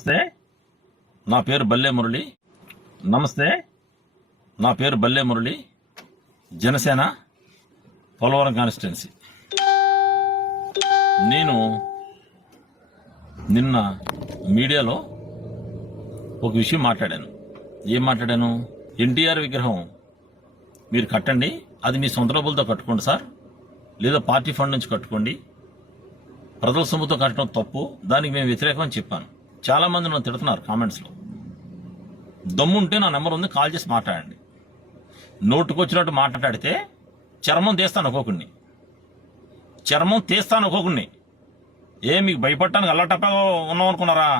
నమస్తే, నా పేరు బల్లే మురళి. నమస్తే, నా పేరు బల్లే మురళి. జనసేన పోలవరం కాన్స్టిట్యున్సీ. నేను నిన్న మీడియాలో ఒక విషయం మాట్లాడాను. ఏం మాట్లాడాను? ఎన్టీఆర్ విగ్రహం మీరు కట్టండి, అది మీ సొంత డబ్బులతో కట్టుకోండి సార్, లేదా పార్టీ ఫండ్ నుంచి కట్టుకోండి, ప్రజల సొమ్ముతో కట్టడం తప్పు, దానికి మేము వ్యతిరేకం అని చెప్పాను. చాలా మంది నన్ను తిడుతున్నారు కామెంట్స్లో. దమ్ముంటే నా నెంబర్ ఉంది, కాల్ చేసి మాట్లాడండి. నోటుకొచ్చినట్టు మాట్లాడితే చర్మం తీస్తాను ఒక్కొక్కడిని, చర్మం తీస్తాను ఒక్కొక్కడిని. మీకు భయపడటానికి అల్లాటప్పగా ఉన్నాం అనుకున్నారా?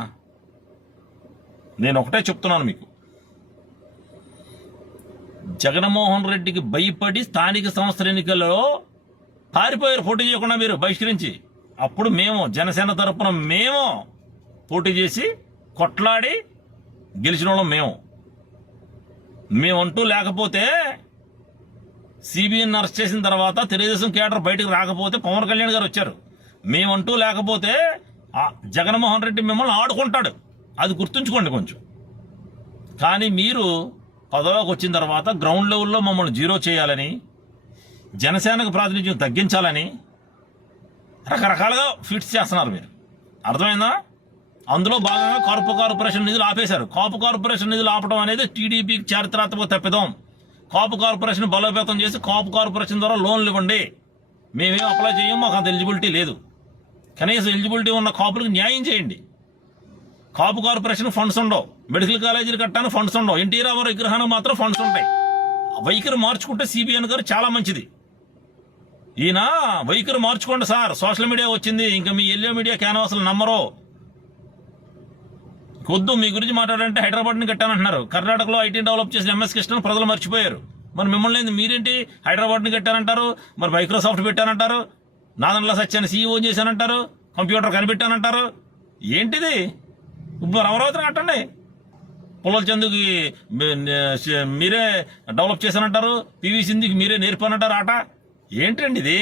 నేను ఒకటే చెప్తున్నాను మీకు, జగన్మోహన్ రెడ్డికి భయపడి స్థానిక సంస్థల ఎన్నికల్లో పారిపోయారు పోటీ చేయకుండా మీరు బహిష్కరించి. అప్పుడు మేము జనసేన తరపున మేము పోటీ చేసి కొట్లాడి గెలిచిన వాళ్ళం. మేమంటూ లేకపోతే సిబిఐని అరెస్ట్ చేసిన తర్వాత తెలుగుదేశం కేడర్ బయటకు రాకపోతే పవన్ కళ్యాణ్ గారు వచ్చారు. మేమంటూ లేకపోతే జగన్మోహన్ రెడ్డి మిమ్మల్ని ఆడుకుంటాడు, అది గుర్తుంచుకోండి కొంచెం. కానీ మీరు పదవిలోకి వచ్చిన తర్వాత గ్రౌండ్ లెవెల్లో మమ్మల్ని జీరో చేయాలని, జనసేనకు ప్రాతినిధ్యం తగ్గించాలని రకరకాలుగా ఫిట్స్ చేస్తున్నారు మీరు. అర్థమైందా? అందులో భాగంగా కాపు కార్పొరేషన్ నిధులు ఆపేశారు. కాపు కార్పొరేషన్ నిధులు ఆపడం అనేది టీడీపీకి చారిత్రాత్మక తప్పిదం. కాపు కార్పొరేషన్ బలోపేతం చేసి కాపు కార్పొరేషన్ ద్వారా లోన్లు ఇవ్వండి. మేమేం అప్లై చేయం, మాకు అంత ఎలిజిబిలిటీ లేదు. కనీసం ఎలిజిబిలిటీ ఉన్న కాపులకు న్యాయం చేయండి. కాపు కార్పొరేషన్ ఫండ్స్ ఉండవు, మెడికల్ కాలేజీలు కట్టాను ఫండ్స్ ఉండవు, ఎన్టీ రామారావు విగ్రహానికి మాత్రం ఫండ్స్ ఉంటాయి. వైఖరి మార్చుకుంటే సిబిఎన్ గారు చాలా మంచిది. ఈయన వైఖరి మార్చుకోండి సార్, సోషల్ మీడియా వచ్చింది, ఇంకా మీ ఎల్లో మీడియా క్యాన్వాస్లు నమ్మరు. కొద్దు మీ గురించి మాట్లాడాలంటే హైదరాబాద్ని కట్టానంటున్నారు. కర్ణాటకలో ఐటీ డెవలప్ చేసిన ఎంఎస్ కృష్ణను ప్రజలు మర్చిపోయారు. మరి మిమ్మల్ని మీరేంటి హైదరాబాద్ని కట్టానంటారు, మరి మైక్రోసాఫ్ట్ పెట్టానంటారు, నాదన్ల సత్యాన్ని సీఈఓ చేశానంటారు, కంప్యూటర్ కనిపెట్టానంటారు. ఏంటిది? ఇప్పుడు అమరావతిని కట్టండి. పుల్లల చందుకి మీరే డెవలప్ చేశానంటారు, పివి సింధుకి మీరే నేర్పానంటారు ఆట. ఏంటండి ఇది?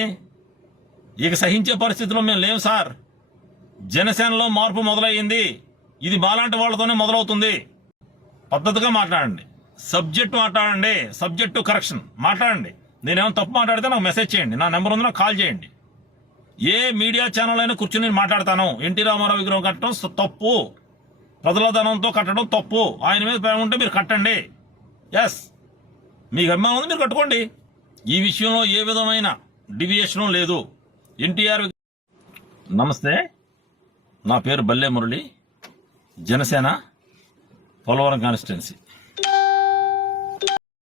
ఇక సహించే పరిస్థితిలో మేము లేవు సార్. జనసేనలో మార్పు మొదలయ్యింది. ఇది బాలాంటి వాళ్ళతోనే మొదలవుతుంది. పద్ధతిగా మాట్లాడండి, సబ్జెక్ట్ మాట్లాడండి, సబ్జెక్టు కరెక్షన్ మాట్లాడండి. నేనేమైనా తప్పు మాట్లాడితే నాకు మెసేజ్ చేయండి, నా నెంబర్ ఉంది, నాకు కాల్ చేయండి. ఏ మీడియా ఛానల్ అయినా కూర్చొని నేను మాట్లాడతాను. ఎన్టీ రామారావు విగ్రహం కట్టడం తప్పు, ప్రజల ధనంతో కట్టడం తప్పు. ఆయన మీద ప్రేమ ఉంటే మీరు కట్టండి. ఎస్, మీకు అభిమానం ఉంది, మీరు కట్టుకోండి. ఈ విషయంలో ఏ విధమైన డివియేషన్ లేదు. ఎన్టీఆర్. నమస్తే, నా పేరు బల్లే మురళి. జనసేన పోలవరం కాన్స్టిట్యున్సీ.